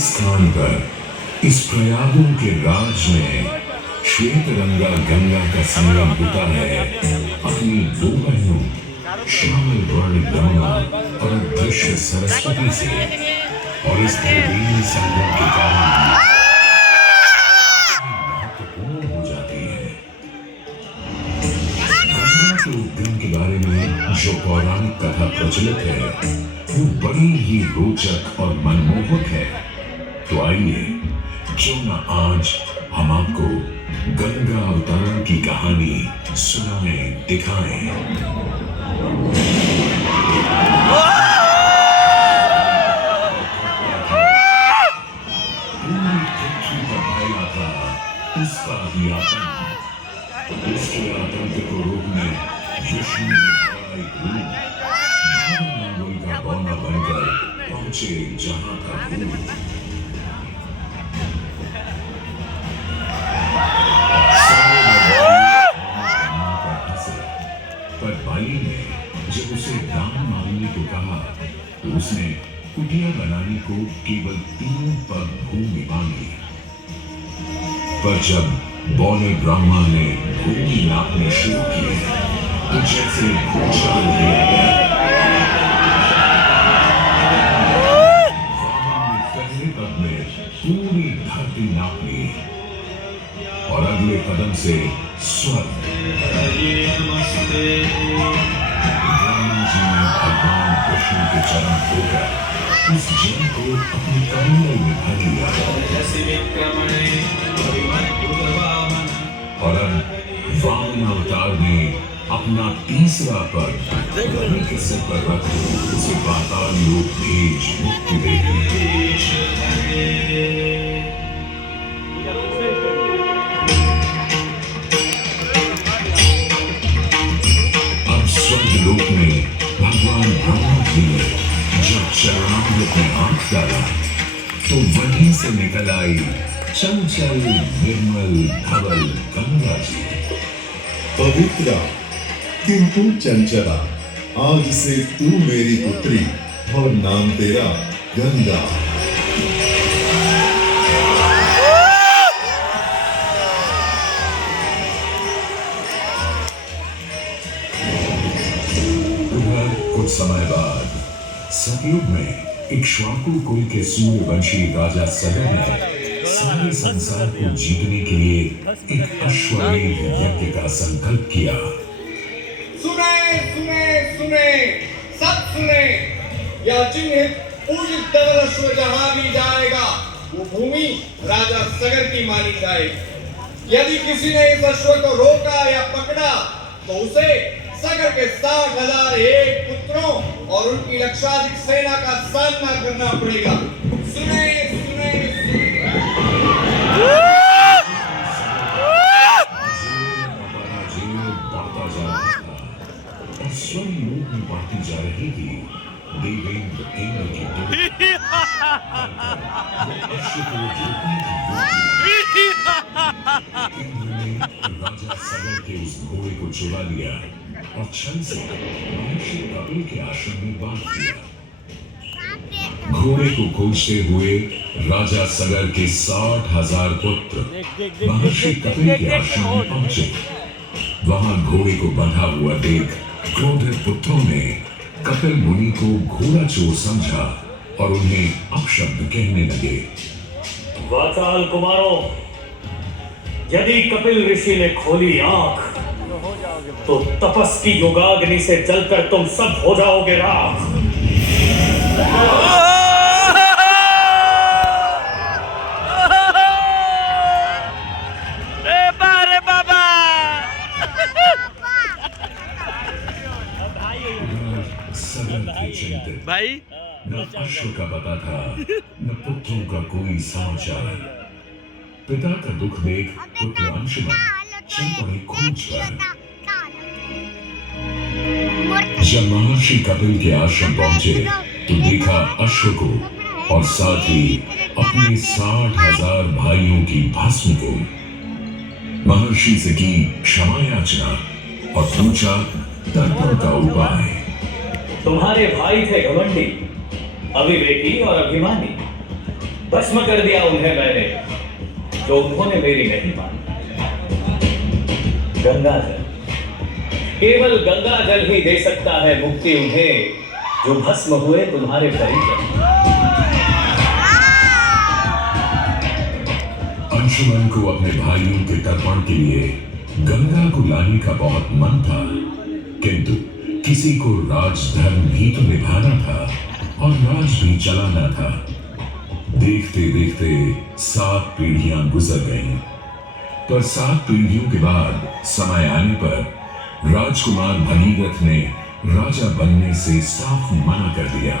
स्थान पर इस प्रयागों के राज में श्वेत रंगा गंगा का संगम होता है अपनी दो बहनों श्यामल वर्ण यमुना और अदृश्य सरस्वती से। और इस त्रिवेणी संगम के कारण महत्वपूर्ण हो जाती है। गंगा के उद्गम के बारे में जो पौराणिक कथा प्रचलित है वो बड़ी ही रोचक और मनमोहक है। तो आइए क्यों न आज हम आपको गंगा अवतरण की कहानी सुनाएं, दिखाएं। पूरी पृथ्वी पर फैला था उसका ही आतंक। उसके आतंक को रोकने विष्णु ने बड़ा एक रूप भानुमंडल का बौना बनकर पहुंचे जहां का भूत। पर बाली ने जब उसे दान मांगने को कहा तो उसने कुटिया बनाने को केवल 3 पग भूमि मांगी। पर जब बौने ब्रह्मा ने भूमि नापने शुरू किए तो जैसे भूचाल किया गया। पहले पग में पूरी धरती नाप ली और अगले कदम से स्वर्ग। ब्रह्मा जी ने भगवान कृष्ण के चरण धोकर इस जल को अपनी कमंडल में भर लिया और अब वामन अवतार ने अपना तीसरा पग धरती के सिर पर रख उसे पाताल लोक भेज मुक्ति दे दी। लोक में भगवान ब्रह्मा जी ने जब चरणामृत में आंख डाला तो वहीं से निकल आई चंचल निर्मल धवल गंगा जी। पवित्रा किंतु चंचला, आज से तू मेरी पुत्री और नाम तेरा गंगा। कुछ समय बाद सतयुग में इक्ष्वाकु कुल के सूर्यवंशी राजा सगर ने सारे संसार को जीतने के लिए एक अश्वमेध यज्ञ का संकल्प किया। सुने सुने सुने सब सुने, यह जिन्हें पूजित धवल अश्व जहां भी जाएगा वो भूमि राजा सगर की मानी जाएगी। यदि किसी ने इस अश्व को रोका या पकड़ा तो उसे सगर के 60,001 पुत्रों और उनकी लक्षाधिक सेना का सामना करना पड़ेगा। सुने सुने स्वयं लोक में बांटी जा रही थी देवेंद्र इंद्र की राजा सगर के उस घोड़े को चुरा लिया और छल से महर्षि कपिल के आश्रम में बांध दिया। घोड़े को खोजते हुए राजा सगर के 60,000 पुत्र महर्षि कपिल के आश्रम में पहुंचे। वहां घोड़े को बंधा हुआ देख क्रोधित पुत्रों ने कपिल मुनि को घोड़ा चोर समझा और उन्हें अपशब्द कहने लगे। वाचाल कुमारों, यदि कपिल ऋषि ने खोली आंख तो तपस की योगाग्नि से जलकर तुम सब हो जाओगे राख। भाई न अश्व का पता था न पुत्रों का कोई समाचार। पिता का दुख देख पुत्र अंशुमन चल पड़े खोज पर। जब महर्षि कपिल के आश्रम पहुंचे तो देखा अश्व को और साथ ही अपने 60,000 भाइयों की भस्म को। महर्षि से की क्षमा याचना और पूछा तर्पण का उपाय। तुम्हारे भाई थे घमंडी, अविवेकी और अभिमानी। भस्म कर दिया उन्हें मैंने जो उन्होंने मेरी नहीं मानी। गंगा जल, केवल गंगा जल ही दे सकता है मुक्ति उन्हें जो भस्म हुए तुम्हारे परिजन। अंशुमन को अपने भाइयों के तर्पण के लिए गंगा को लाने का बहुत मन था, किंतु किसी को राजधर्म भी तो निभाना था और राज भी चलाना था। देखते देखते 7 पीढ़ियां गुजर गईं, पर 7 पीढ़ियों के बाद समय आने पर राजकुमार भगीरथ ने राजा बनने से साफ मना कर दिया।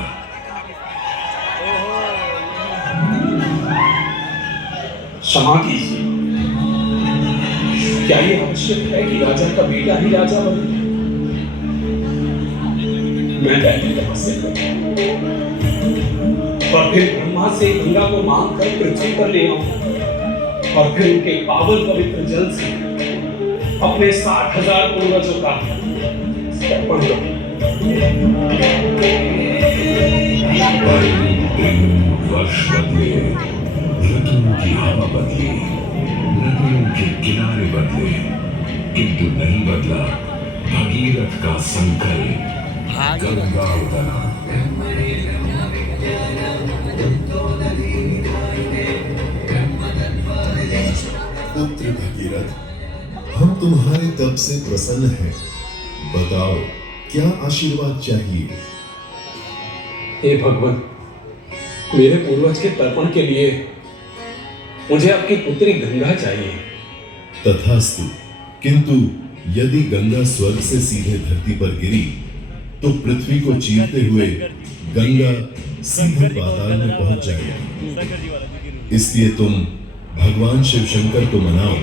क्षमा कीजिए, क्या ये आवश्यक है कि राजा का बेटा ही राजा बने? मैं दैवी तपस्या करूं और फिर ब्रह्मा से गंगा को मांग कर पृथ्वी पर ले आऊं और फिर उनके पावन पवित्र जल से अपने 60,000 पूर्वजों का तर्पण करूं। वर्ष बदले, ऋतुओं की हवा बदली, नदियों के किनारे बदले, किंतु नहीं बदला भगीरथ का संकल्प, गंगा उदना। पुत्र भगीरथ, हम तुम्हारे तप से प्रसन्न हैं। बताओ क्या आशीर्वाद चाहिए? हे भगवान, मेरे पूर्वज के तर्पण के लिए मुझे आपकी पुत्री गंगा चाहिए। तथास्तु, किंतु यदि गंगा स्वर्ग से सीधे धरती पर गिरी तो पृथ्वी को चीरते हुए गंगा सीधे पाताल में पहुंच जाएगी। इसलिए तुम भगवान शिव शंकर को मनाओ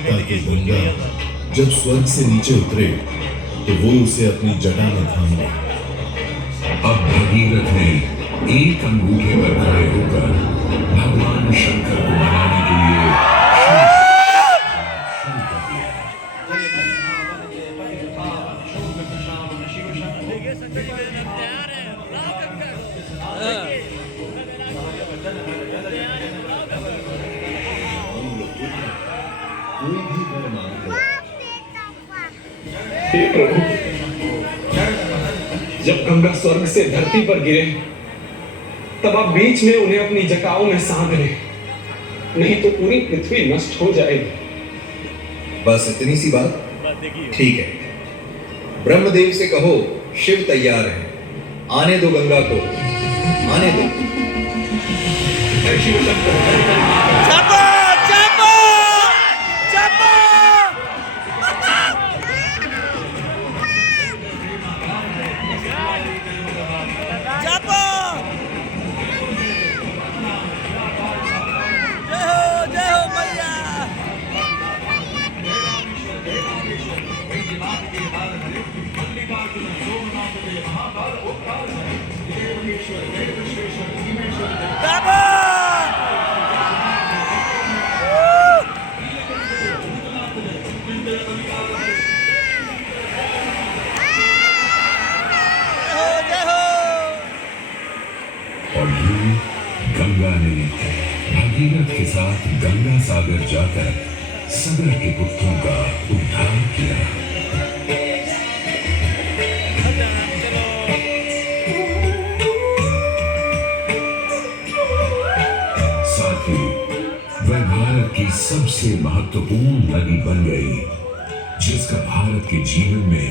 ताकि गंगा जब स्वर्ग से नीचे उतरे तो वो उसे अपनी जटा में थाम ले। अब भगीरथ ने एक अंगूठे पर खड़े होकर भगवान शंकर को मनाने के लिए शुरू कर दिया। कोई भी वर मांग लो। हे प्रभु, जब गंगा स्वर्ग से धरती पर गिरे तब आप बीच में उन्हें अपनी जटाओं में सांध लें, नहीं तो पूरी पृथ्वी नष्ट हो जाएगी। बस इतनी सी बात? ठीक है, ब्रह्मदेव से कहो शिव तैयार है, आने दो गंगा को, आने दो। शिव शंकर और यूं गंगा ने भगीरथ के साथ गंगा सागर जाकर सगर के पुत्रों का उद्धार किया। साथ ही वह भारत की सबसे महत्वपूर्ण नदी बन गई, जिसका भारत के जीवन में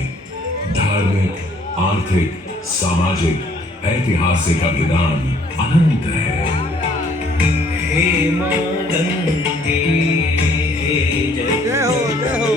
धार्मिक, आर्थिक, सामाजिक, ऐतिहासिक अभिदान अनंत है। हे मां गंगे जय हो जय हो।